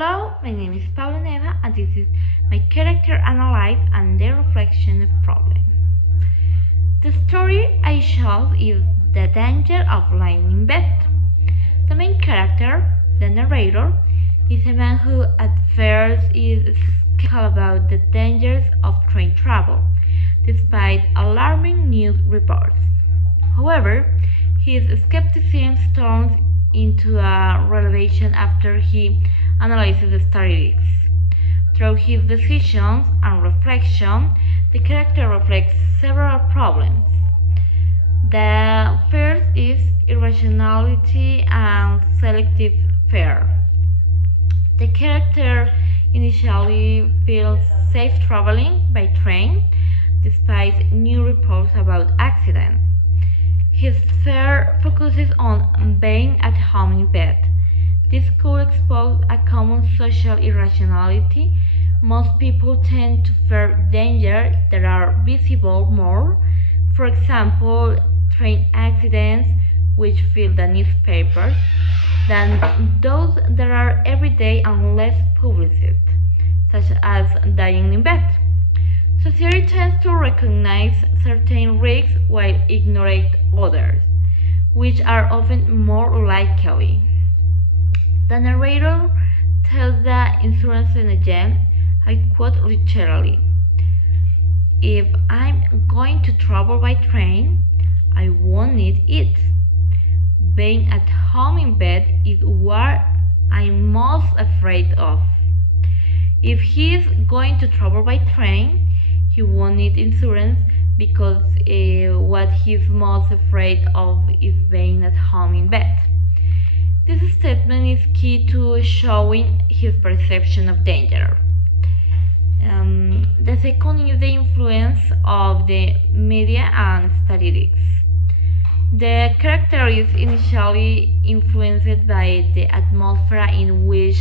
Hello, my name is Paula Neva and this is my character analysis and the reflection of problem. The story I chose is The Danger of Lying in Bed. The main character, the narrator, is a man who at first is skeptical about the dangers of train travel, despite alarming news reports. However, his skepticism turns into a revelation after he analyzes the statistics. Through his decisions and reflection, the character reflects several problems. The first is irrationality and selective fear. The character initially feels safe traveling by train despite new reports about accidents. His fear focuses on being at home in bed. This could expose a common social irrationality. Most people tend to fear danger that are visible more. For example, train accidents, which fill the newspapers, than those that are everyday and less publicized, such as dying in bed. Society tends to recognize certain risks while ignoring others, which are often more likely. The narrator tells the insurance agent, I quote literally, "If I'm going to travel by train, I won't need it. Being at home in bed is what I'm most afraid of." If he is going to travel by train, he won't need insurance because what he's most afraid of is being at home in bed. This statement is key to showing his perception of danger. The second is the influence of the media and statistics. The character is initially influenced by the atmosphere in which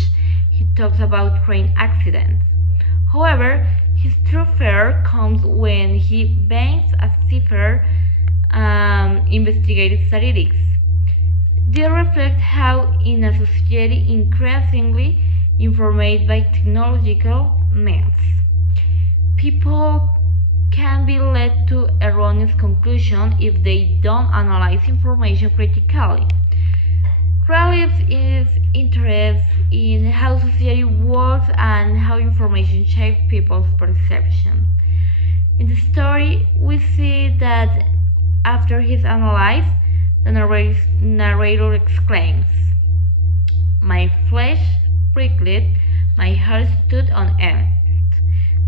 he talks about train accidents. However, his true fear comes when he banks a cipher investigated statistics. They reflect how, in a society increasingly informed by technological means, people can be led to erroneous conclusions if they don't analyze information critically. Realism is interested in how society works and how information shapes people's perception. In the story, we see that after his analysis, the narrator exclaims, "My flesh prickled, my heart stood on end.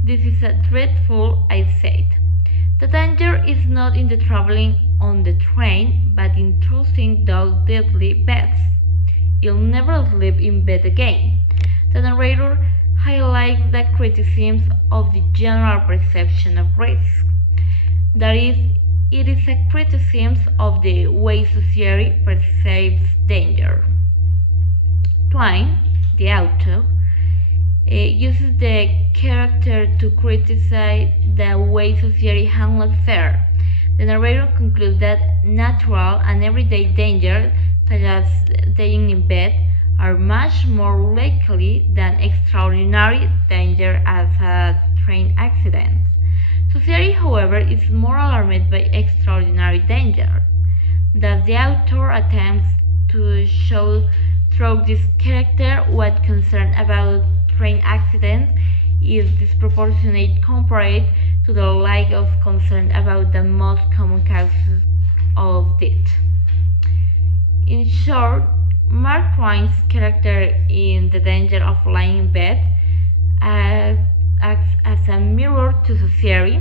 This is a dreadful," I said. The danger is not in the traveling on the train, but in choosing those deadly beds. You'll never sleep in bed again. The narrator highlights the criticisms of the general perception of risk. That is, it is a criticism of the way society perceives danger. Twain, the author, uses the character to criticize the way society handles fear. The narrator concludes that natural and everyday danger, such as staying in bed, are much more likely than extraordinary danger as a train accident. Society, however, is more alarmed by extraordinary danger. Thus, the author attempts to show through this character what concern about train accidents is disproportionate compared to the lack of concern about the most common causes of death. In short, Mark Twain's character in The Danger of Lying in Bed acts as a mirror to society,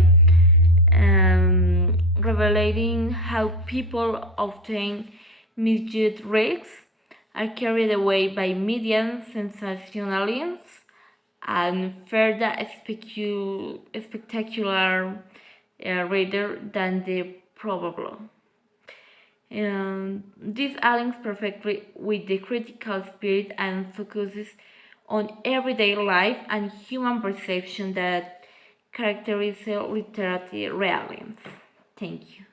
revealing how people often misjudge risks, are carried away by media sensationalism, and further spectacular rather than the probable. This aligns perfectly with the critical spirit and focuses on everyday life and human perception that characterizes literary realism. Thank you.